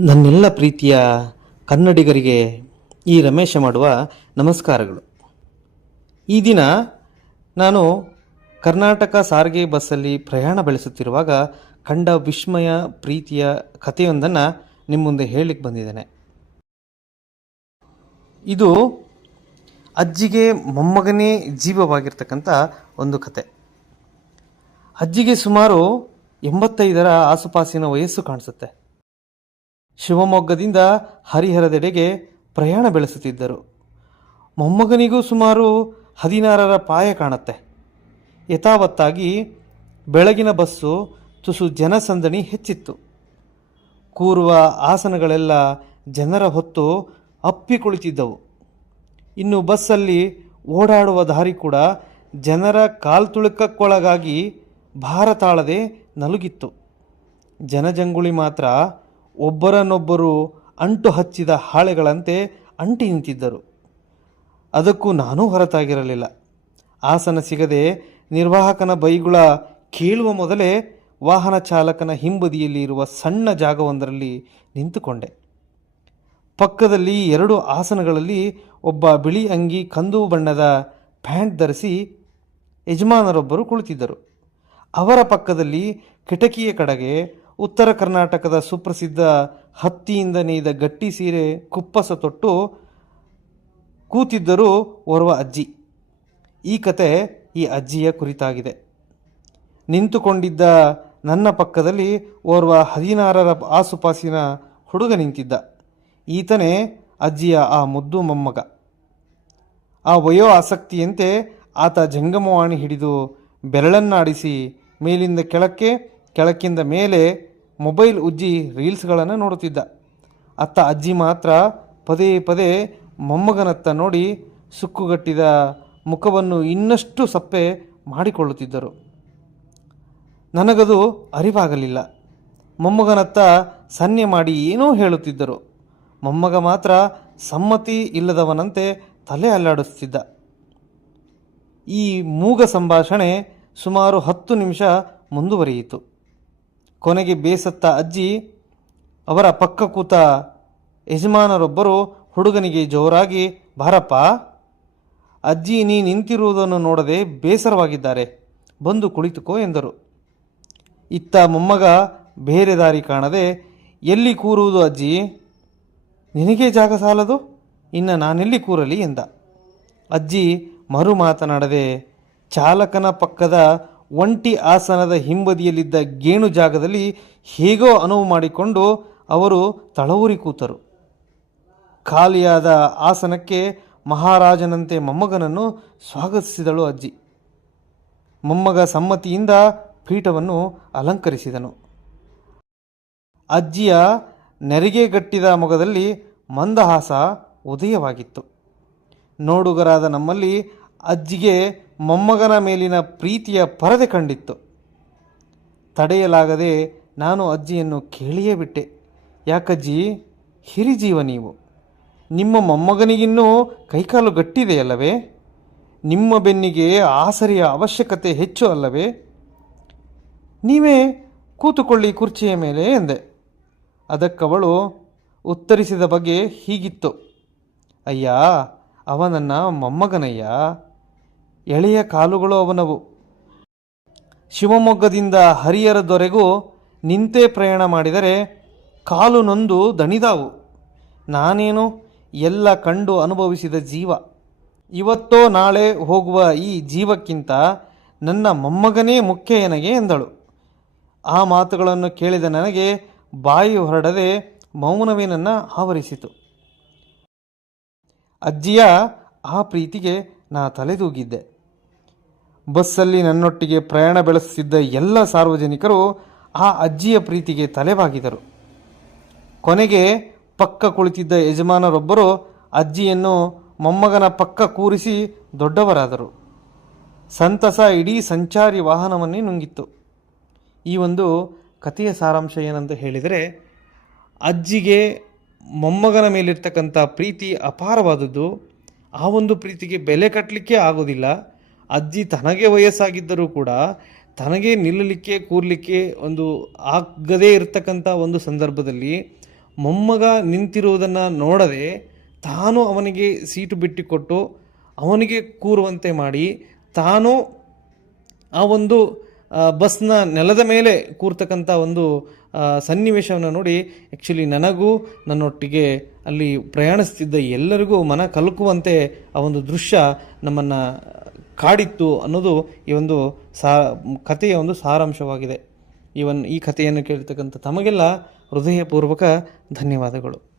ನನ್ನೆಲ್ಲ ಪ್ರೀತಿಯ ಕನ್ನಡಿಗರಿಗೆ ಈ ರಮೇಶ ಮಾಡುವ ನಮಸ್ಕಾರಗಳು. ಈ ದಿನ ನಾನು ಕರ್ನಾಟಕ ಸಾರಿಗೆ ಬಸ್ಸಲ್ಲಿ ಪ್ರಯಾಣ ಬೆಳೆಸುತ್ತಿರುವಾಗ ಕಂಡ ವಿಸ್ಮಯ ಪ್ರೀತಿಯ ಕಥೆಯೊಂದನ್ನು ನಿಮ್ಮ ಮುಂದೆ ಹೇಳಲಿಕ್ಕೆ ಬಂದಿದ್ದೇನೆ. ಇದು ಅಜ್ಜಿಗೆ ಮೊಮ್ಮಗನೇ ಜೀವವಾಗಿರ್ತಕ್ಕಂಥ ಒಂದು ಕತೆ ಅಜ್ಜಿಗೆ ಸುಮಾರು ಎಂಬತ್ತೈದರ ಆಸುಪಾಸಿನ ವಯಸ್ಸು ಕಾಣಿಸುತ್ತೆ. ಶಿವಮೊಗ್ಗದಿಂದ ಹರಿಹರದೆಡೆಗೆ ಪ್ರಯಾಣ ಬೆಳೆಸುತ್ತಿದ್ದರು. ಮೊಮ್ಮಗನಿಗೂ ಸುಮಾರು ಹದಿನಾರರ ಪಾಯ ಕಾಣುತ್ತೆ. ಯಥಾವತ್ತಾಗಿ ಬೆಳಗಿನ ಬಸ್ಸು ತುಸು ಜನಸಂದಣಿ ಹೆಚ್ಚಿತ್ತು. ಕೂರುವ ಆಸನಗಳೆಲ್ಲ ಜನರ ಹೊತ್ತು ಅಪ್ಪಿ ಕುಳಿತಿದ್ದವು. ಇನ್ನು ಬಸ್ಸಲ್ಲಿ ಓಡಾಡುವ ದಾರಿ ಕೂಡ ಜನರ ಕಾಲ್ತುಳುಕಕ್ಕೊಳಗಾಗಿ ಭಾರತಾಳದೆ ನಲುಗಿತ್ತು. ಜನಜಂಗುಳಿ ಮಾತ್ರ ಒಬ್ಬರನ್ನೊಬ್ಬರು ಅಂಟು ಹಚ್ಚಿದ ಹಾಳೆಗಳಂತೆ ಅಂಟಿ ನಿಂತಿದ್ದರು. ಅದಕ್ಕೂ ನಾನೂ ಹೊರತಾಗಿರಲಿಲ್ಲ. ಆಸನ ಸಿಗದೆ ನಿರ್ವಾಹಕನ ಬೈಗುಳ ಕೇಳುವ ಮೊದಲೇ ವಾಹನ ಚಾಲಕನ ಹಿಂಬದಿಯಲ್ಲಿ ಇರುವ ಸಣ್ಣ ಜಾಗವೊಂದರಲ್ಲಿ ನಿಂತುಕೊಂಡೆ. ಪಕ್ಕದಲ್ಲಿ ಎರಡು ಆಸನಗಳಲ್ಲಿ ಒಬ್ಬ ಬಿಳಿ ಅಂಗಿ ಕಂದು ಬಣ್ಣದ ಪ್ಯಾಂಟ್ ಧರಿಸಿ ಯಜಮಾನರೊಬ್ಬರು ಕುಳಿತಿದ್ದರು. ಅವರ ಪಕ್ಕದಲ್ಲಿ ಕಿಟಕಿಯ ಕಡೆಗೆ ಉತ್ತರ ಕರ್ನಾಟಕದ ಸುಪ್ರಸಿದ್ಧ ಹತ್ತಿಯಿಂದ ನೇಯ್ದ ಗಟ್ಟಿ ಸೀರೆ ಕುಪ್ಪಸ ತೊಟ್ಟು ಕೂತಿದ್ದರು ಓರ್ವ ಅಜ್ಜಿ. ಈ ಕತೆ ಈ ಅಜ್ಜಿಯ ಕುರಿತಾಗಿದೆ. ನಿಂತುಕೊಂಡಿದ್ದ ನನ್ನ ಪಕ್ಕದಲ್ಲಿ ಓರ್ವ ಹದಿನಾರರ ಆಸುಪಾಸಿನ ಹುಡುಗ ನಿಂತಿದ್ದ. ಈತನೇ ಅಜ್ಜಿಯ ಆ ಮುದ್ದು ಮೊಮ್ಮಗ. ಆ ವಯೋ ಆಸಕ್ತಿಯಂತೆ ಆತ ಜಂಗಮವಾಣಿ ಹಿಡಿದು ಬೆರಳನ್ನಾಡಿಸಿ ಮೇಲಿಂದ ಕೆಳಕ್ಕೆ ಕೆಳಕ್ಕಿಂದ ಮೇಲೆ ಮೊಬೈಲ್ ಉಜ್ಜಿ ರೀಲ್ಸ್ಗಳನ್ನು ನೋಡುತ್ತಿದ್ದ. ಅತ್ತ ಅಜ್ಜಿ ಮಾತ್ರ ಪದೇ ಪದೇ ಮೊಮ್ಮಗನತ್ತ ನೋಡಿ ಸುಕ್ಕುಗಟ್ಟಿದ ಮುಖವನ್ನು ಇನ್ನಷ್ಟು ಸಪ್ಪೆ ಮಾಡಿಕೊಳ್ಳುತ್ತಿದ್ದರು. ನನಗದು ಅರಿವಾಗಲಿಲ್ಲ. ಮೊಮ್ಮಗನತ್ತ ಸನ್ನೆ ಮಾಡಿ ಏನೋ ಹೇಳುತ್ತಿದ್ದರು. ಮೊಮ್ಮಗ ಮಾತ್ರ ಸಮ್ಮತಿ ಇಲ್ಲದವನಂತೆ ತಲೆ ಅಲ್ಲಾಡಿಸುತ್ತಿದ್ದ. ಈ ಮೂಗ ಸಂಭಾಷಣೆ ಸುಮಾರು ಹತ್ತು ನಿಮಿಷ ಮುಂದುವರಿಯಿತು. ಕೊನೆಗೆ ಬೇಸತ್ತ ಅಜ್ಜಿ ಅವರ ಪಕ್ಕ ಕೂತ ಯಜಮಾನರೊಬ್ಬರು ಹುಡುಗನಿಗೆ ಜೋರಾಗಿ, ಬಾರಪ್ಪ, ಅಜ್ಜಿ ನೀ ನಿಂತಿರುವುದನ್ನು ನೋಡದೆ ಬೇಸರವಾಗಿದ್ದಾರೆ, ಬಂದು ಕುಳಿತುಕೋ ಎಂದರು. ಇತ್ತ ಮೊಮ್ಮಗ ಬೇರೆ ದಾರಿ ಕಾಣದೆ, ಎಲ್ಲಿ ಕೂರುವುದು ಅಜ್ಜಿ? ನಿನಗೆ ಜಾಗ ಸಾಲದು? ಇನ್ನು ನಾನೆಲ್ಲಿ ಕೂರಲಿ? ಎಂದ. ಅಜ್ಜಿ ಮರು ಮಾತನಾಡದೆ, ಚಾಲಕನ ಪಕ್ಕದ ಒಂಟಿ ಆಸನದ ಹಿಂಬದಿಯಲ್ಲಿದ್ದ ಗೇಣು ಜಾಗದಲ್ಲಿ ಹೇಗೋ ಅನುವು ಮಾಡಿಕೊಂಡು ಅವರು ತಳವೂರಿ ಕೂತರು. ಖಾಲಿಯಾದ ಆಸನಕ್ಕೆ ಮಹಾರಾಜನಂತೆ ಮೊಮ್ಮಗನನ್ನು ಸ್ವಾಗತಿಸಿದಳು ಅಜ್ಜಿ. ಮೊಮ್ಮಗ ಸಮ್ಮತಿಯಿಂದ ಪೀಠವನ್ನು ಅಲಂಕರಿಸಿದನು. ಅಜ್ಜಿಯ ನೆರಿಗೆಗಟ್ಟಿದ ಮೊಗದಲ್ಲಿ ಮಂದಹಾಸ ಉದಯವಾಗಿತ್ತು. ನೋಡುಗರಾದ ನಮ್ಮಲ್ಲಿ ಅಜ್ಜಿಗೆ ಮೊಮ್ಮಗನ ಮೇಲಿನ ಪ್ರೀತಿಯ ಪರದೆ ಕಂಡಿತ್ತು. ತಡೆಯಲಾಗದೆ ನಾನು ಅಜ್ಜಿಯನ್ನು ಕೇಳಿಯೇ ಬಿಟ್ಟೆ. ಯಾಕಜ್ಜಿ, ಹಿರಿಜೀವ ನೀವು. ನಿಮ್ಮ ಮೊಮ್ಮಗನಿಗಿನ್ನೂ ಕೈಕಾಲು ಗಟ್ಟಿದೆಯಲ್ಲವೇ? ನಿಮ್ಮ ಬೆನ್ನಿಗೆ ಆಸರೆಯ ಅವಶ್ಯಕತೆ ಹೆಚ್ಚು ಅಲ್ಲವೇ? ನೀವೇ ಕೂತುಕೊಳ್ಳಿ ಕುರ್ಚಿಯ ಮೇಲೆ ಎಂದೆ. ಅದಕ್ಕವಳು ಉತ್ತರಿಸಿದ ಬಗ್ಗೆ ಹೀಗಿತ್ತು. ಅಯ್ಯ, ಅವನನ್ನ ಮೊಮ್ಮಗನಯ್ಯ? ಎಳೆಯ ಕಾಲುಗಳು ಅವನವು. ಶಿವಮೊಗ್ಗದಿಂದ ಹರಿಹರದೊರೆಗೂ ನಿಂತೇ ಪ್ರಯಾಣ ಮಾಡಿದರೆ ಕಾಲು ನೊಂದು ದಣಿದಾವು. ನಾನೇನು ಎಲ್ಲ ಕಂಡು ಅನುಭವಿಸಿದ ಜೀವ. ಇವತ್ತೋ ನಾಳೆ ಹೋಗುವ ಈ ಜೀವಕ್ಕಿಂತ ನನ್ನ ಮೊಮ್ಮಗನೇ ಮುಖ್ಯ ಏನಗೆ ಎಂದಳು. ಆ ಮಾತುಗಳನ್ನು ಕೇಳಿದ ನನಗೆ ಬಾಯಿ ಹೊರಡದೆ ಮೌನವೇ ನನ್ನ ಆವರಿಸಿತು. ಅಜ್ಜಿಯ ಆ ಪ್ರೀತಿಗೆ ನಾ ತಲೆದೂಗಿದ್ದೆ. ಬಸ್ಸಲ್ಲಿ ನನ್ನೊಟ್ಟಿಗೆ ಪ್ರಯಾಣ ಬೆಳೆಸುತ್ತಿದ್ದ ಎಲ್ಲ ಸಾರ್ವಜನಿಕರು ಆ ಅಜ್ಜಿಯ ಪ್ರೀತಿಗೆ ತಲೆಬಾಗಿದರು. ಕೊನೆಗೆ ಪಕ್ಕ ಕುಳಿತಿದ್ದ ಯಜಮಾನರೊಬ್ಬರು ಅಜ್ಜಿಯನ್ನು ಮೊಮ್ಮಗನ ಪಕ್ಕ ಕೂರಿಸಿ ದೊಡ್ಡವರಾದರು. ಸಂತಸ ಇಡೀ ಸಂಚಾರಿ ವಾಹನವನ್ನೇ ನುಂಗಿತ್ತು. ಈ ಒಂದು ಕಥೆಯ ಸಾರಾಂಶ ಏನಂತ ಹೇಳಿದರೆ, ಅಜ್ಜಿಗೆ ಮೊಮ್ಮಗನ ಮೇಲಿರ್ತಕ್ಕಂಥ ಪ್ರೀತಿ ಅಪಾರವಾದದ್ದು. ಆ ಒಂದು ಪ್ರೀತಿಗೆ ಬೆಲೆ ಕಟ್ಟಲಿಕ್ಕೆ ಆಗೋದಿಲ್ಲ. ಅಜ್ಜಿ ತನಗೆ ವಯಸ್ಸಾಗಿದ್ದರೂ ಕೂಡ ತನಗೆ ನಿಲ್ಲಲಿಕ್ಕೆ, ಕೂರಲಿಕ್ಕೆ ಒಂದು ಆಗದೇ ಇರತಕ್ಕಂಥ ಒಂದು ಸಂದರ್ಭದಲ್ಲಿ ಮೊಮ್ಮಗ ನಿಂತಿರುವುದನ್ನು ನೋಡದೆ ತಾನು ಅವನಿಗೆ ಸೀಟು ಬಿಟ್ಟುಕೊಟ್ಟು ಅವನಿಗೆ ಕೂರುವಂತೆ ಮಾಡಿ ತಾನು ಆ ಒಂದು ಬಸ್ನ ನೆಲದ ಮೇಲೆ ಕೂರ್ತಕ್ಕಂಥ ಒಂದು ಸನ್ನಿವೇಶವನ್ನು ನೋಡಿ ಆ್ಯಕ್ಚುಲಿ ನನಗೂ ನನ್ನೊಟ್ಟಿಗೆ ಅಲ್ಲಿ ಪ್ರಯಾಣಿಸ್ತಿದ್ದ ಎಲ್ಲರಿಗೂ ಮನ ಕಲಕುವಂತೆ ಆ ಒಂದು ದೃಶ್ಯ ನಮ್ಮನ್ನು ಕಾಡಿತ್ತು ಅನ್ನೋದು ಈ ಒಂದು ಸಾ, ಕಥೆಯ ಒಂದು ಸಾರಾಂಶವಾಗಿದೆ. ಇವನ್ ಈ ಕಥೆಯನ್ನು ಕೇಳ್ತಕ್ಕಂಥ ತಮಗೆಲ್ಲ ಹೃದಯಪೂರ್ವಕ ಧನ್ಯವಾದಗಳು.